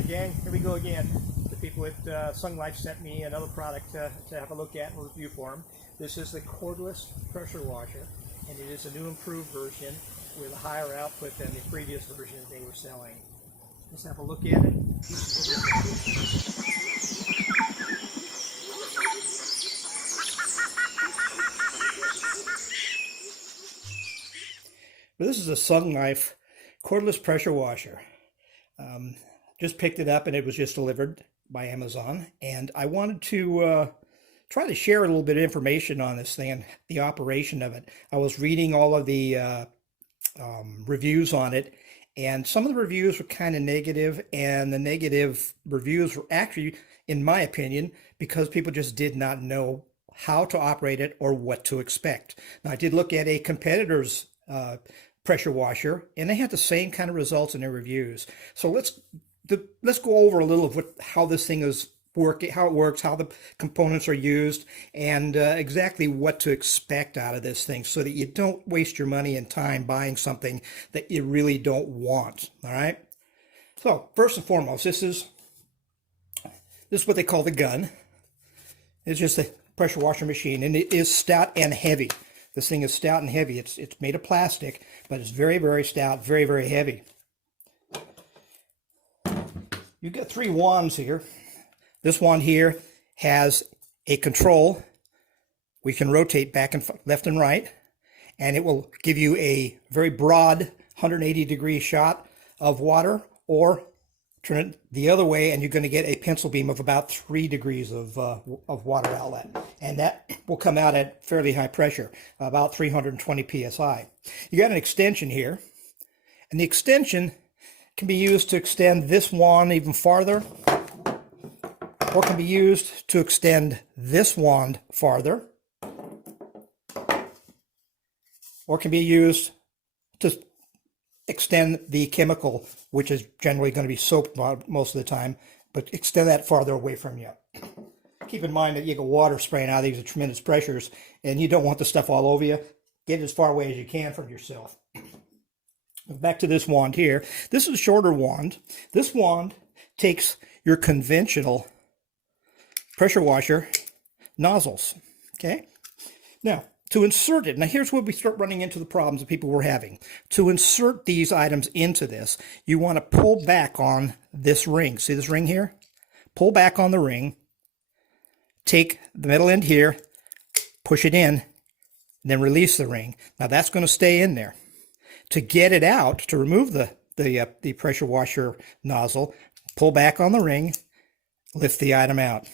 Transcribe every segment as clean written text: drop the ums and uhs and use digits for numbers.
Again, here we go again. The people at Sunglife sent me another product to have a look at and review for them. This is the cordless pressure washer, and it is a new improved version with a higher output than the previous version they were selling. Let's have a look at it. This is a Sunglife cordless pressure washer. Just picked it up and it was just delivered by Amazon, and I wanted to try to share a little bit of information on this thing and the operation of it. I was reading all of the reviews on it, and some of the reviews were kind of negative, and the negative reviews were actually, in my opinion, because people just did not know how to operate it or what to expect. Now, I did look at a competitor's pressure washer, and they had the same kind of results in their reviews. So let's go over a little of how this thing is working, how it works, how the components are used, and exactly what to expect out of this thing, so that you don't waste your money and time buying something that you really don't want. All right. So first and foremost, this is what they call the gun. It's just a pressure washer machine, and it is stout and heavy. This thing is stout and heavy. It's made of plastic, but it's very, very stout, very, very heavy. You've got three wands here. This wand here has a control. We can rotate back and left and right, and it will give you a very broad 180-degree shot of water, or turn it the other way and you're going to get a pencil beam of about 3 degrees of water outlet, and that will come out at fairly high pressure, about 320 psi. You got an extension here, and the extension can be used to extend this wand even farther, or can be used to extend this wand farther, or can be used to extend the chemical, which is generally going to be soap most of the time, but extend that farther away from you. Keep in mind that you get water spraying out of these at tremendous pressures, and you don't want the stuff all over you. Get as far away as you can from yourself. Back to this wand here. This is a shorter wand. This wand takes your conventional pressure washer nozzles. Okay? Now, to insert it, now here's where we start running into the problems that people were having. To insert these items into this, you want to pull back on this ring. See this ring here? Pull back on the ring, take the metal end here, push it in, and then release the ring. Now that's going to stay in there. To get it out, to remove the pressure washer nozzle, pull back on the ring, lift the item out.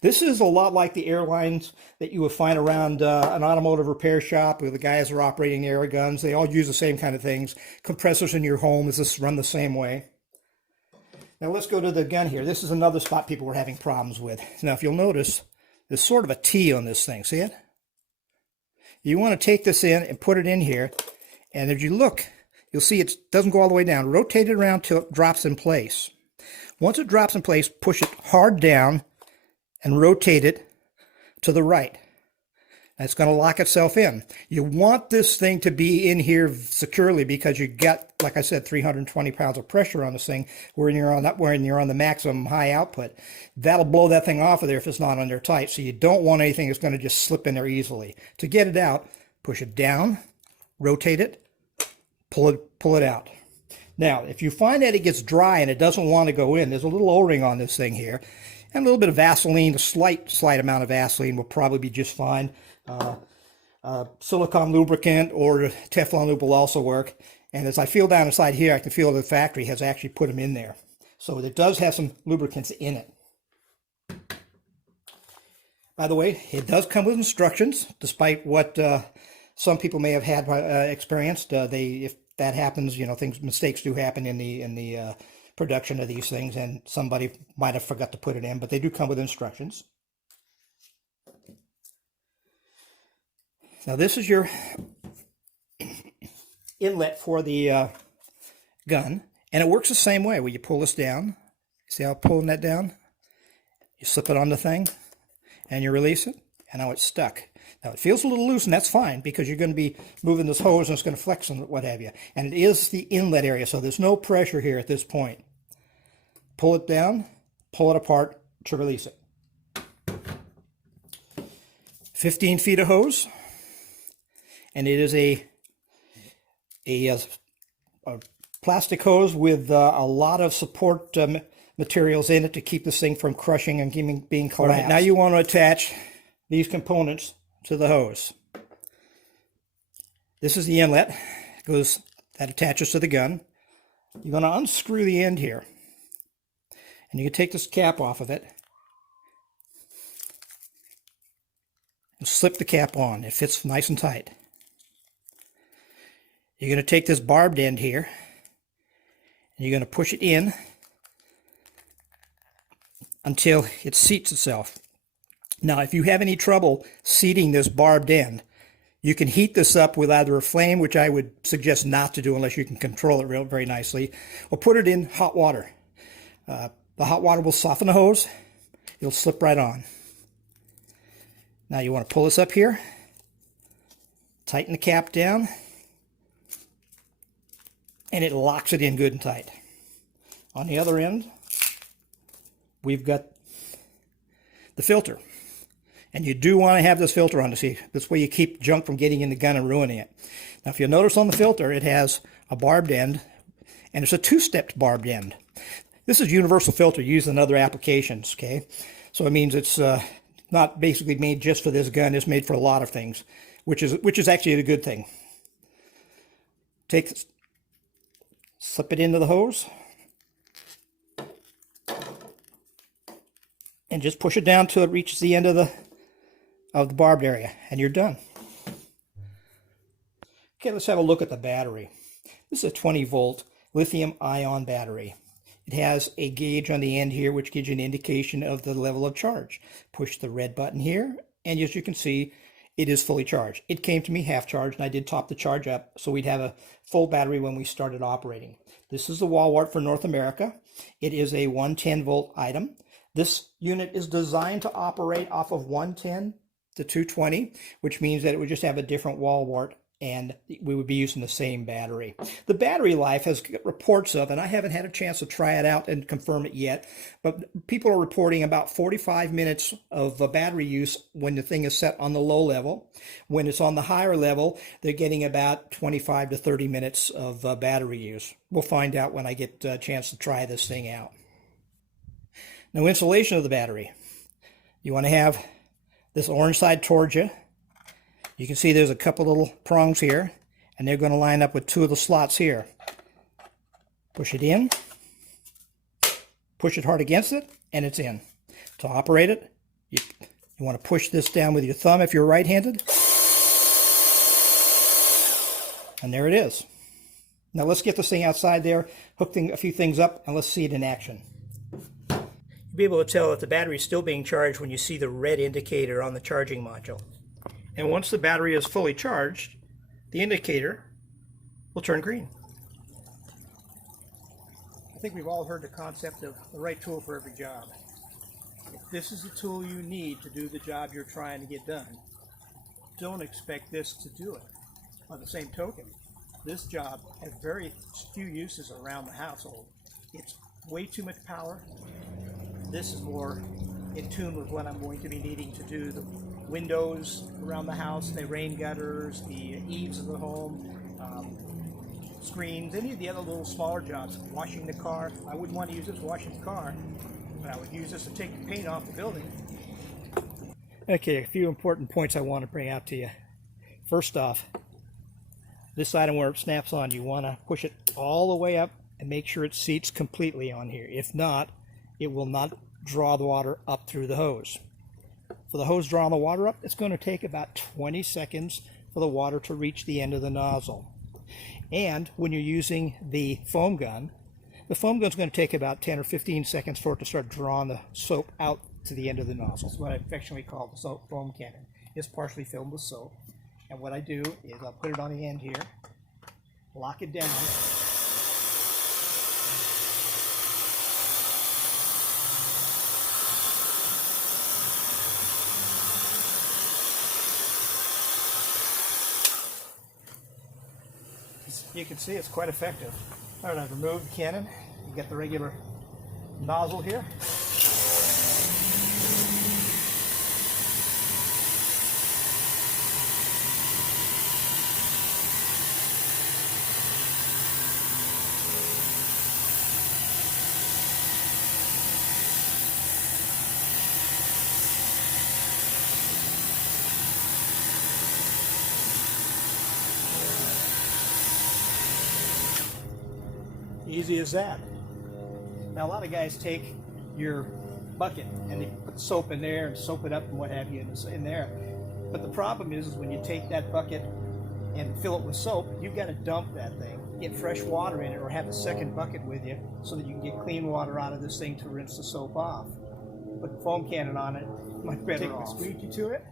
This is a lot like the airlines that you would find around an automotive repair shop where the guys are operating air guns. They all use the same kind of things. Compressors in your home is just run the same way. Now let's go to the gun here. This is another spot people were having problems with. Now if you'll notice, there's sort of a T on this thing. See it? You want to take this in and put it in here. And if you look, you'll see it doesn't go all the way down. Rotate it around till it drops in place. Once it drops in place, push it hard down and rotate it to the right. That's going to lock itself in. You want this thing to be in here securely, because you got, like I said, 320 pounds of pressure on this thing when you're on the maximum high output. That'll blow that thing off of there if it's not under tight. So you don't want anything that's going to just slip in there easily. To get it out, push it down, rotate it, pull it out. Now, if you find that it gets dry and it doesn't want to go in, there's a little O-ring on this thing here, and a little bit of Vaseline, a slight amount of Vaseline will probably be just fine. Silicone lubricant or Teflon lube will also work. And as I feel down inside here, I can feel the factory has actually put them in there. So it does have some lubricants in it. By the way, it does come with instructions, despite what some people may have had experienced. If that happens, mistakes do happen in the production of these things, and somebody might have forgot to put it in, but they do come with instructions. Now this is your inlet for the gun, and it works the same way. Where you pull this down, see how I'm pulling that down? You slip it on the thing, and you release it, and now it's stuck. Now it feels a little loose, and that's fine, because you're going to be moving this hose and it's going to flex and what have you. And it is the inlet area, so there's no pressure here at this point. pull it down, pull it apart to release it. 15 feet of hose, and it is a plastic hose with a lot of support materials in it to keep this thing from crushing and being collapsed. Right, now you want to attach these components to the hose. This is the inlet. That attaches to the gun. You're going to unscrew the end here, and you can take this cap off of it and slip the cap on. It fits nice and tight. You're going to take this barbed end here, and you're going to push it in until it seats itself. Now, if you have any trouble seating this barbed end, you can heat this up with either a flame, which I would suggest not to do unless you can control it very nicely, or put it in hot water. The hot water will soften the hose. It'll slip right on. Now you want to pull this up here, tighten the cap down, and it locks it in good and tight. On the other end, we've got the filter. And you do want to have this filter on to see. This way you keep junk from getting in the gun and ruining it. Now, if you'll notice on the filter, it has a barbed end, and it's a two-stepped barbed end. This is universal filter used in other applications, okay? So it means it's not basically made just for this gun. It's made for a lot of things, which is actually a good thing. Slip it into the hose, and just push it down till it reaches the end of the barbed area, and you're done. Okay, let's have a look at the battery. This is a 20-volt lithium-ion battery. It has a gauge on the end here, which gives you an indication of the level of charge. Push the red button here, and as you can see, it is fully charged. It came to me half charged, and I did top the charge up, so we'd have a full battery when we started operating. This is the wall wart for North America. It is a 110-volt item. This unit is designed to operate off of 110 to 220, which means that it would just have a different wall wart, and we would be using the same battery. The battery life has reports of, and I haven't had a chance to try it out and confirm it yet, but people are reporting about 45 minutes of battery use when the thing is set on the low level. When it's on the higher level, they're getting about 25 to 30 minutes of battery use. We'll find out when I get a chance to try this thing out. Now, insulation of the battery. You want to have this orange side towards you. You can see there's a couple little prongs here, and they're going to line up with two of the slots here. Push it in, push it hard against it, and it's in. To operate it, you want to push this down with your thumb if you're right-handed. And there it is. Now let's get this thing outside there, hook a few things up, and let's see it in action. You'll be able to tell if the battery is still being charged when you see the red indicator on the charging module. And once the battery is fully charged, the indicator will turn green. I think we've all heard the concept of the right tool for every job. If this is the tool you need to do the job you're trying to get done, don't expect this to do it. On the same token, this job has very few uses around the household. It's way too much power. This is more in tune with what I'm going to be needing to do. The windows around the house, the rain gutters, the eaves of the home, screens, any of the other little smaller jobs. Washing the car. I wouldn't want to use this washing the car, but I would use this to take the paint off the building. Okay, a few important points I want to bring out to you. First off, this item where it snaps on, you want to push it all the way up and make sure it seats completely on here. If not, it will not draw the water up through the hose. For the hose drawing the water up, it's going to take about 20 seconds for the water to reach the end of the nozzle. And when you're using the foam gun's going to take about 10 or 15 seconds for it to start drawing the soap out to the end of the nozzle. It's what I affectionately call the soap foam cannon. It's partially filled with soap. And what I do is I'll put it on the end here, lock it down, you can see it's quite effective. All right, I've removed the cannon. You get the regular nozzle here. Easy as that. Now a lot of guys take your bucket and they put soap in there and soap it up and what have you in there. But the problem is when you take that bucket and fill it with soap, you've got to dump that thing, get fresh water in it, or have a second bucket with you so that you can get clean water out of this thing to rinse the soap off. Put the foam cannon on it, much better off. Take the squeegee to it.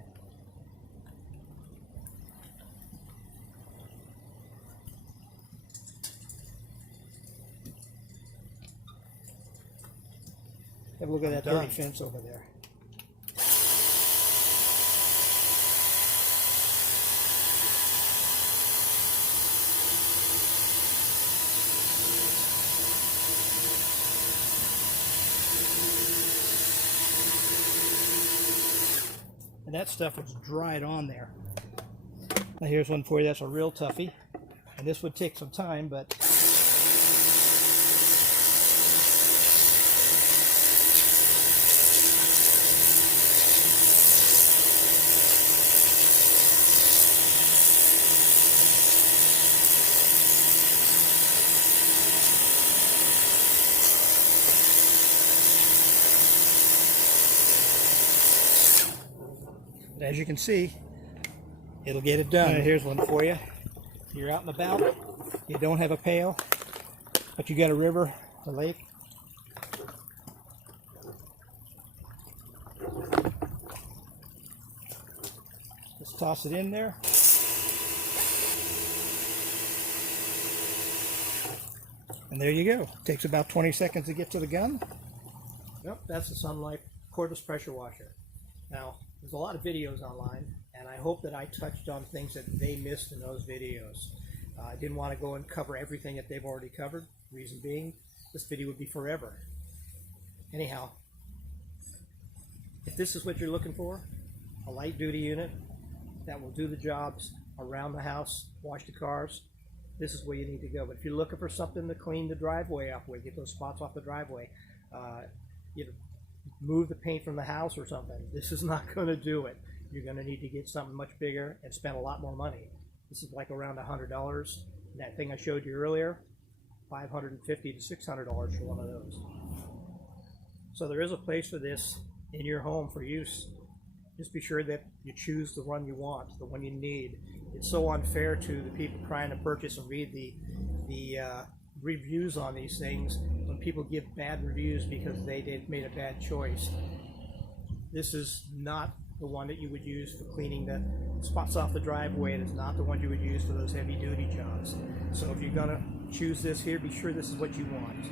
Have a look at that dirty fence over there. And that stuff was dried on there. Now here's one for you that's a real toughie. And this would take some time, but as you can see, it'll get it done. Here's one for you. You're out and about, you don't have a pail, but you got a river, a lake. Just toss it in there. And there you go. Takes about 20 seconds to get to the gun. Yep, that's the Sunglife Cordless Pressure Washer. Now, there's a lot of videos online, and I hope that I touched on things that they missed in those videos. I didn't want to go and cover everything that they've already covered. Reason being, this video would be forever. Anyhow, if this is what you're looking for, a light duty unit that will do the jobs around the house, wash the cars, this is where you need to go. But if you're looking for something to clean the driveway up with, get those spots off the driveway, you know, move the paint from the house or something, this is not going to do it. You're going to need to get something much bigger and spend a lot more money. This is like around $100. That thing I showed you earlier, $550 to $600 for one of those. So there is a place for this in your home for use. Just be sure that you choose the one you want, the one you need. It's so unfair to the people trying to purchase and read the reviews on these things when people give bad reviews because they made a bad choice. This is not the one that you would use for cleaning the spots off the driveway. It is not the one you would use for those heavy duty jobs. So if you're gonna choose this here, be sure this is what you want.